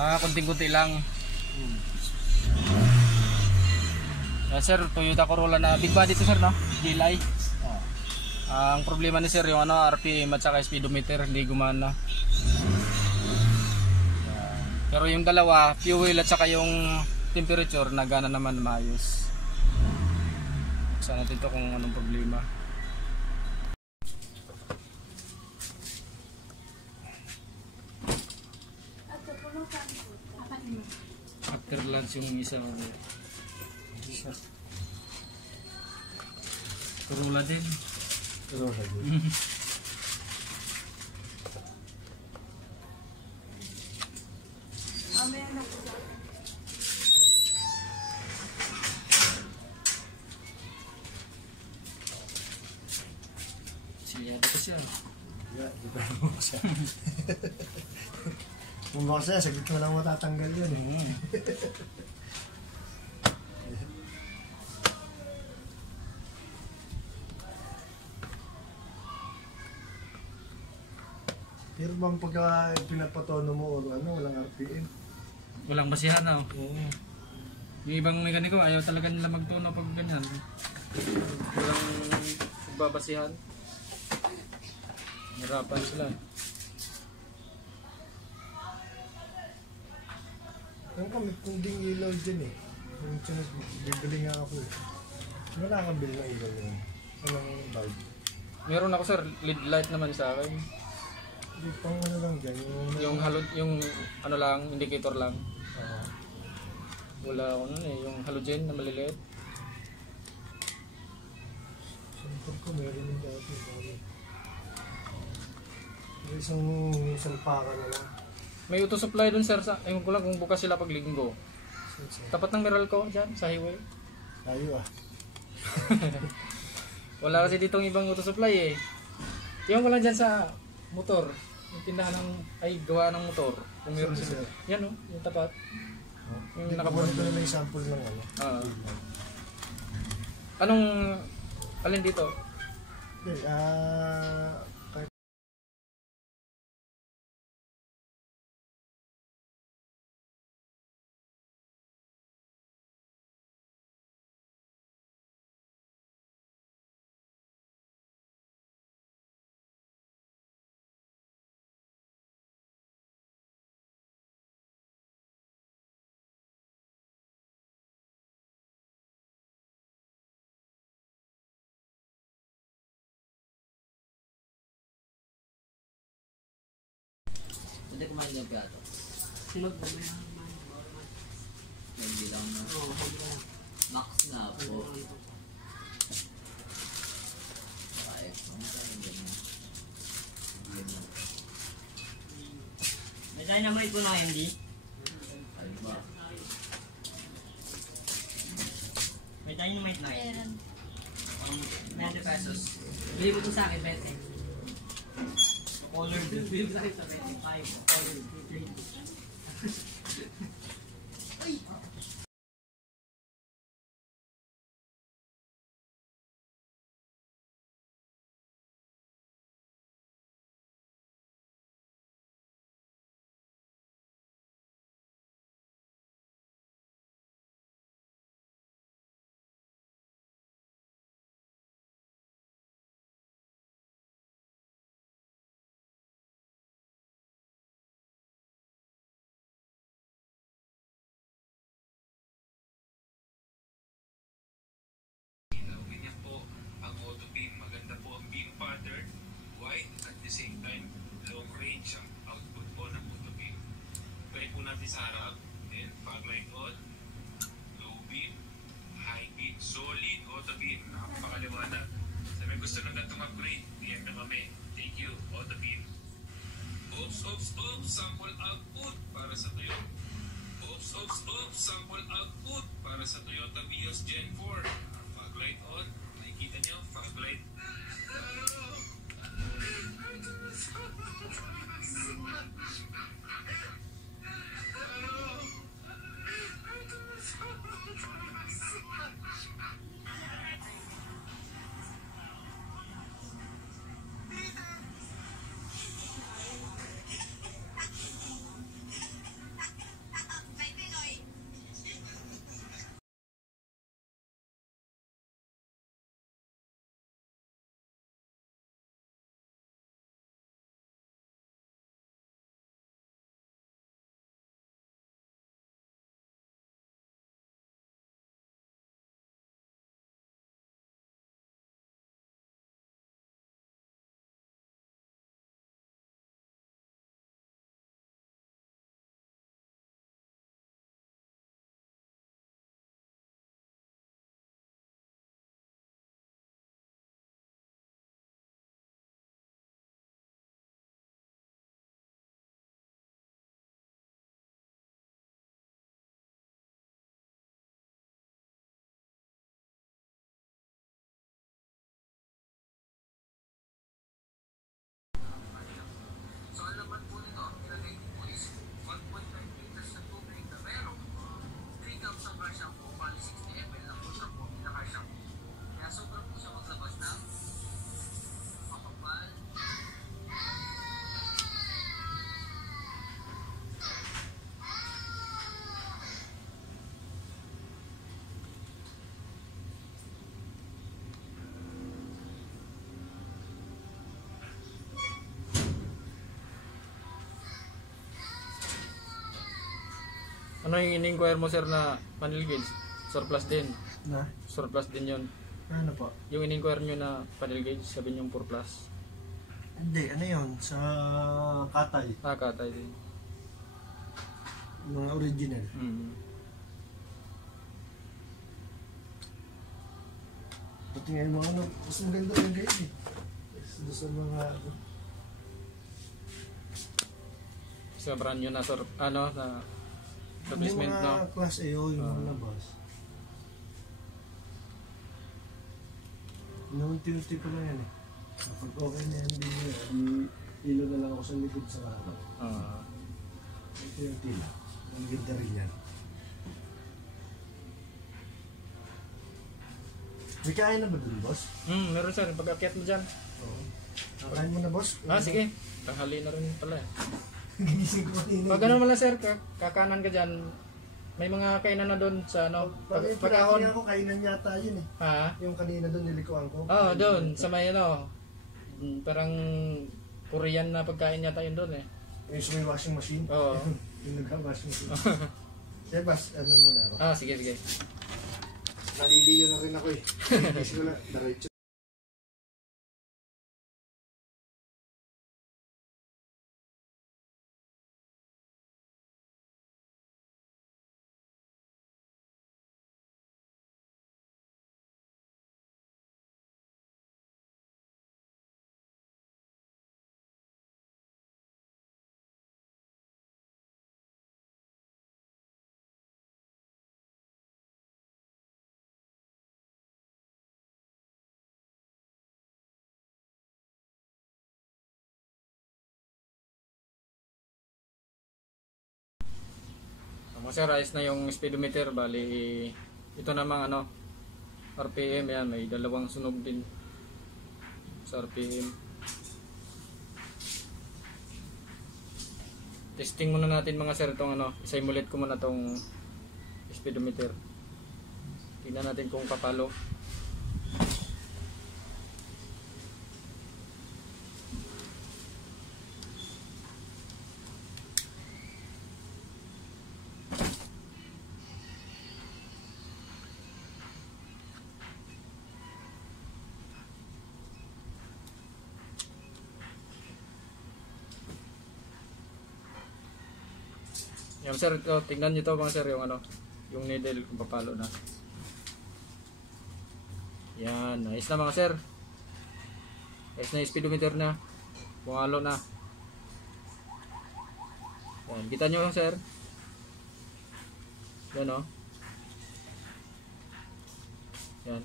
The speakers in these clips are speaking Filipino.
Kunting-kunti lang. Sir, Toyota Corolla na big body to sir, no? GLI. Ang problema ni sir yung RPM at saka speedometer hindi gumana. Pero yung dalawa, fuel at saka yung temperature nagana naman maayos. Buksan natin ito kung anong problema. After lunch yung isa Corolla din. Corolla din. Siya ito siya. Di ba mo siya? Kung baka siya, saglit mo lang matatanggal yun eh. Pero bang pagka pinapatono mo o walang RPM? Walang basihan na. Oo. Yung ibang mekaniko ayaw talaga nila magtuno pag ganyan. Walang pagbabasihan. Hirapan sila. Kung kami, kunding ilaw dyan eh. Kung bibili nga ako eh. Wala kang bili ng ilaw yun. Walang bulb. Meron ako sir, LED light naman sa akin. Hindi pang ano lang dyan. Yung ano lang, indicator lang. Wala ako nun eh, yung halogen na maliliit. Siyempre ko meron yung dati. Isang paka na lang. May auto supply dun sir, ewan ko lang kung bukas sila pag linggo. Tapat ng Meralco dyan, sa highway. Tayo ah. Wala kasi ditong ibang auto supply eh. Ewan ko lang dyan sa motor. Yung tindahan gawa ng motor. Kung meron sila. Yan o, yung tapat. Yung nakabuhat ko na may sample ng ano. Anong, alin dito? Hindi kumain ng gato. Silog na Hindi lang na. Max na po. May dynamite po na hindi? May dynamite na. Meron. 20 pesos. Bili mo ito sa akin, 20. Color blue. Bili mo sa akin sa 25. Color blue. Sa harap, then fog light on, low beam, high beam, solid auto beam, napakaliwanag. Sa may gusto nang ganitong upgrade, PM na kami. Thank you, auto beam. Oops, sample output para sa Toyota. Oops, sample output para sa Toyota Vios Gen 4. Fog light on, nakikita nyo, fog light. Ano yung in-inquire mo sir na panel gauge? Surplus din. Na? Surplus din yun. Ano po? Yung in-inquire nyo na panel gauge, sabi nyo 4 plus. Hindi, ano yun? Sa Katay. Katay din. Mga original. Pati nga yung mga ano, mas maganda yung guide eh. Doon sa mga Sa brand nyo na na yung replacement mga no? class A o yung mga labas. Naunti-unti ko lang yan eh. Kapag okay na yan, ilo na lang ako sa likod sa harap. Unti-unti lang. Ang ganda rin yan. May kain na ba dun, boss? Meron sir, pag-akyat mo dyan. Oo. Kain mo na, boss? Sige. Tanghali na rin pala eh. Gigising ko kanina. Pag ano mo lang sir, kakanan ka dyan, may mga kainan na doon sa ano, pag-ahon. Ako, kainan yata yun eh. Ha? Yung kanina doon nilikuan ko. Doon, sa may ano, parang Korean na pagkain yata yun doon eh. Yung sa may washing machine. Oo. Yung nagka-washing machine. Sebas, ano muna ako. Sige. Naliliyo na rin ako eh. Kasi ko na, diretso. Sir, ayos na yung speedometer, bali ito namang ano, RPM yan, may dalawang sunog din sa RPM. Testing muna natin mga sir itong ano, simulate ko muna itong speedometer. Tingnan natin kung papalo. Yan sir, tingnan nyo to mga sir yung ano, yung needle kung papalo na. Yan, ayos na mga sir. Ayos na yung speedometer na. Pumalo na. Yan, kita nyo sir. Yan o. Yan.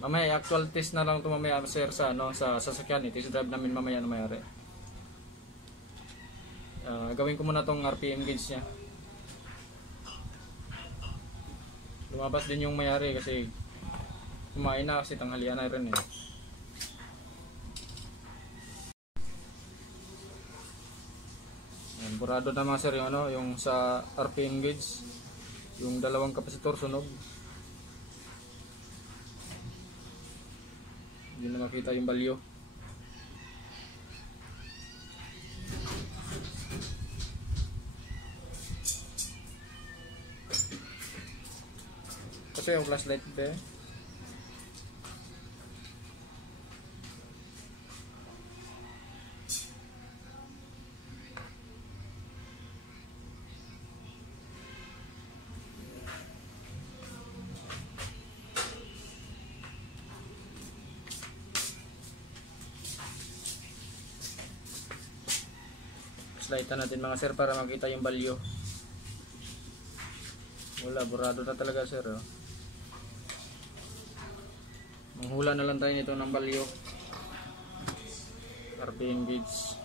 Mamaya, actual test na lang ito mamaya sir sa ano, sa sasakyan. Test drive namin mamaya na mayari. Gawin ko muna tong RPM gauge nya. Lumabas din yung mayari kasi kumain na kasi tanghalian na rin eh. Yan, burado na mga sir yung ano, yung sa RPM gauge, yung dalawang kapasitor sunog. Hindi na makita yung balyo. Kasi yung flashlight dito eh. Flashlightan natin mga sir para makita yung balyo. Wala, burado na talaga sir oh. Manghula na lang tayo nito ng balyo. RPM gauge.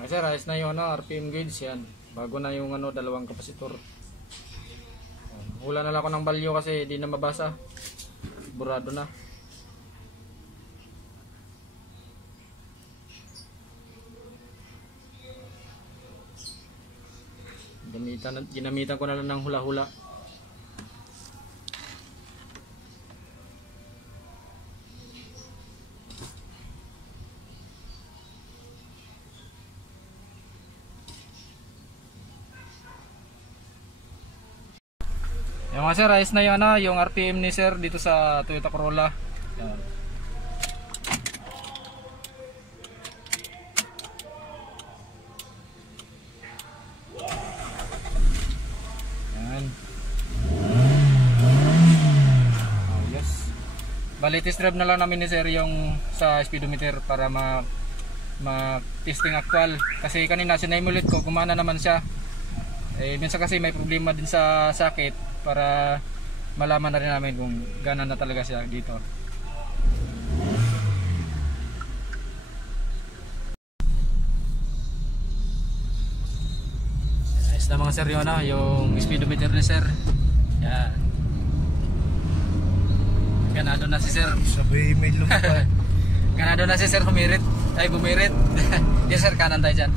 Okay sir, ayos na yung RPM gauge yan. Bago na yung dalawang kapasitor. Hula na lang ako ng balyo kasi di na mabasa. Burado na. Ginamitan ko na lang ng hula-hula. Yung mga sir, ayos na yung RPM ni sir dito sa Toyota Corolla. Yan. Yan. Oh, yes. Bali, test drive na lang namin ni sir yung sa speedometer para ma-testing actual. Kasi kanina sinimulate ko, gumana naman siya. Minsan kasi may problema din sa sakit para malaman na rin namin kung gana na talaga siya dito. Ayos na mga sir yun, yung speedometer ni sir. Yan. Ganado na si sir. Sabi may lumabas. Ganado na si sir bumirit. Yes sir, kanan tayo dyan.